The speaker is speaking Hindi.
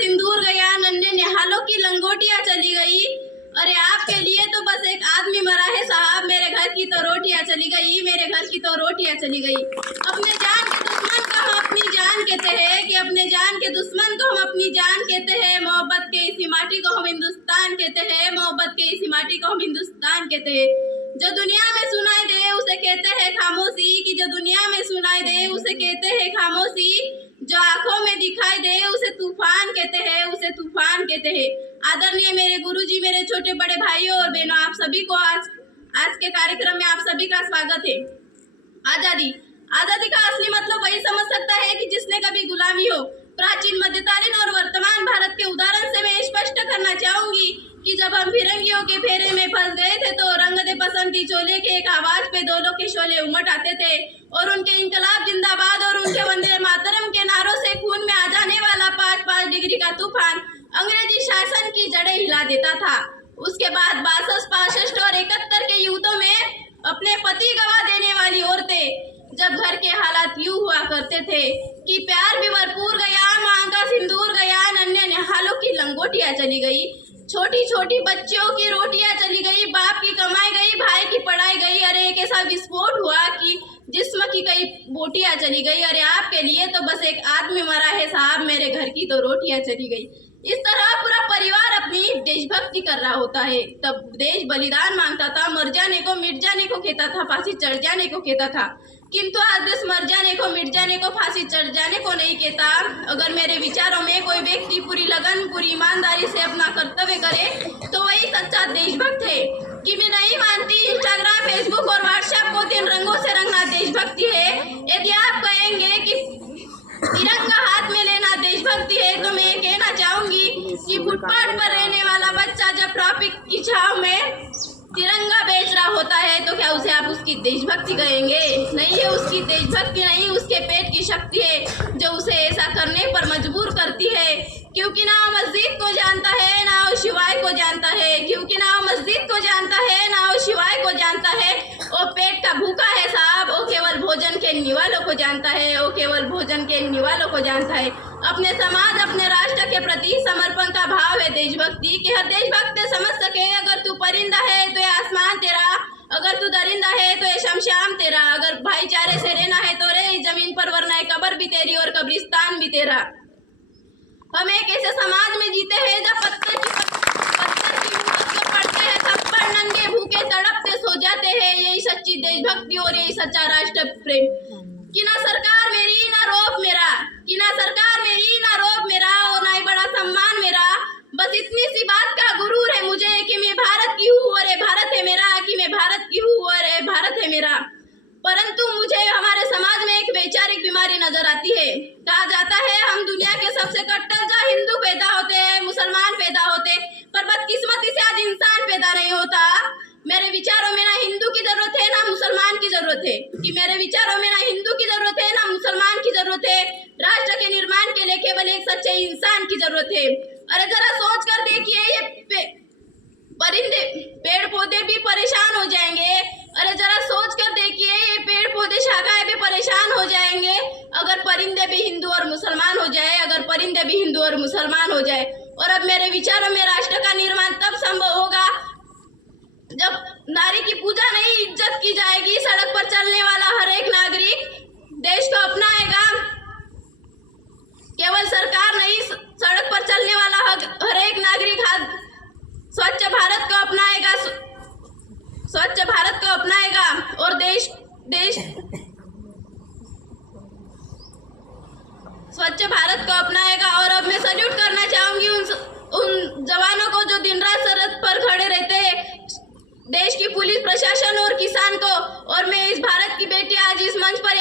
सिंदूर गया, नन्हे निहालों की लंगोटियां चली गई। अरे आपके लिए तो बस एक आदमी मरा है साहब, मेरे घर की तो रोटियां चली गई, मेरे घर की तो रोटियां चली गई। अपने जान के दुश्मन को हम अपनी जान कहते हैं, कि अपने जान के दुश्मन को हम अपनी जान कहते हैं। मोहब्बत के इसी माटी को हम हिंदुस्तान कहते हैं, मोहब्बत के इसी माटी को हम हिंदुस्तान कहते हैं। जो दुनिया में सुनाई दे उसे कहते हैं खामोशी, कि जो दुनिया में सुनाई दे उसे कहते हैं खामोशी। जो आंखों में दिखाई दे उसे तूफान कहते हैं, उसे तूफान कहते हैं। आदरणीय मेरे गुरुजी, मेरे छोटे बड़े भाइयों और बहनों, आप सभी को आज के कार्यक्रम में आप सभी का स्वागत है। आजादी आजादी का असली मतलब वही समझ सकता है कि जिसने कभी गुलामी हो। प्राचीन, मध्यकालीन और वर्तमान भारत के उदाहरण से मैं स्पष्ट करना चाहूंगी कि जब हम फिरंगियों के फेरे में फंस गए थे तो रंग दे बसंती चोले के एक आवाज पे दोनों के शोले उमट आते थे और उनके इंकलाब जिंदाबाद और उनके वंदे मातरम के नारों से खून में आ जाने वाला 5-5 डिग्री का तूफान अंग्रेजी शासन की जड़ें हिला देता था। उसके बाद 62, 65 और 71 के युद्धों में अपने पति गवा देने वाली औरतें, जब घर के हालात यूं हुआ करते थे कि प्यार भी भरपूर गया, मांग का सिंदूर गया, नन्हे निहालों की लंगोटियां चली गई, छोटी छोटी बच्चियों की रोटियां चली गई, बाप की कमाई गई, भाई की पढ़ाई गई। अरे एक ऐसा विस्फोट हुआ कि जिस्म की कई बोटियां चली गई। अरे आपके लिए तो बस एक आदमी मरा है साहब, मेरे घर की तो रोटियां चली गई। इस तरह पूरा परिवार अपनी देशभक्ति कर रहा होता है। तब देश बलिदान मांगता था, मर जाने को मिट जाने को कहता था, फांसी चढ़ जाने को कहता था। किंतु आज देश मर जाने को मिट जाने को फांसी चढ़ जाने को नहीं कहता। अगर मेरे विचारों में कोई व्यक्ति पूरी लगन पूरी ईमानदारी से अपना कर्तव्य करे तो वही सच्चा देशभक्त है। कि मैं नहीं मानती इंस्टाग्राम, फेसबुक और व्हाट्सएप को 3 रंगों से रंगना देशभक्ति है। यदि आप कहेंगे कि तिरंगा हाथ में लेना देशभक्ति है तो मैं कहना चाहूंगी कि फुटपाथ पर रहने वाला बच्चा जब ट्रैफिक की छाव में तिरंगा बेच रहा होता है तो क्या उसे आप उसकी देशभक्ति कहेंगे? नहीं है, उसकी देशभक्ति नहीं, उसके पेट की शक्ति है जो उसे ऐसा करने पर मजबूर करती है। क्योंकि ना वो मस्जिद को जानता है ना वो शिवाय को जानता है, क्योंकि ना वो मस्जिद को जानता है ना वो शिवाय को जानता है। वो पेट का भूखा है साहब, वो केवल भोजन के निवालों को जानता है, वो केवल भोजन के निवालों को जानता है। अपने समाज, अपने राष्ट्र के प्रति समर्पण का भाव है देशभक्ति। कि हर देशभक्त समझ सके अगर तू परिंदा है तो ये आसमान तेरा, अगर तू दरिंदा है तो ये शमशाम तेरा, अगर भाईचारे से रहना है तो रे जमीन पर, वरना कब्र भी तेरी और कब्रिस्तान भी तेरा। हम एक ऐसे समाज में जीते हैं जब पत्थर की मूर्त पड़ते हैं, थप्पड़ नंगे भूखे तड़पते सो जाते हैं। यही सच्ची देशभक्ति और यही सच्चा राष्ट्र प्रेम। कि ना सरकार मेरी ना रोब मेरा, कि ना सरकार मेरी ना रोब मेरा और ना ही बड़ा सम्मान मेरा। बस इतनी सी बात का गुरूर है मुझे कि मैं भारत की हूँ और ये भारत है मेरा, कि मैं भारत की हूँ और ये भारत है मेरा। परंतु मुझे हमारे समाज में एक वैचारिक बीमारी नजर आती है। कहा जाता है हम दुनिया के सबसे कट्टर जहाँ हिंदू पैदा होते हैं, मुसलमान पैदा होते, पर बदकिस्मती से आज इंसान पैदा नहीं होता। मेरे विचारों में ना हिंदू की जरूरत है ना मुसलमान की जरूरत है। कि मेरे विचारों में ना हिंदू की जरूरत है ना मुसलमान की जरूरत है। राष्ट्र के निर्माण के लिए केवल एक सच्चे इंसान की जरूरत है। अरे जरा सोच कर देखिए, ये परिंदे पेड़ पौधे भी परेशान हो जाएंगे। अरे जरा सोच कर देखिए, ये पेड़ पौधे शाखाएं भी परेशान हो जाएंगे अगर परिंदे भी हिंदू और मुसलमान हो जाए, अगर परिंदे भी हिंदू और मुसलमान हो जाए। और अब मेरे विचारों में राष्ट्र का निर्माण तब संभव होगा जब नारी की पूजा नहीं इज्जत की जाएगी। सड़क पर चलने वाला हर एक नागरिक देश को अपनाएगा। केवल सरकार नहीं, सड़क पर चलने वाला हर एक नागरिक स्वच्छ भारत को अपनाएगा, स्वच्छ भारत को अपनाएगा और देश स्वच्छ भारत को अपनाएगा। और अब मैं सल्यूट करना चाहूंगी उन जवानों को जो दिन रात सरहद पर खड़े रहते हैं, देश की पुलिस प्रशासन और किसान को। और मैं इस भारत की बेटी आज इस मंच पर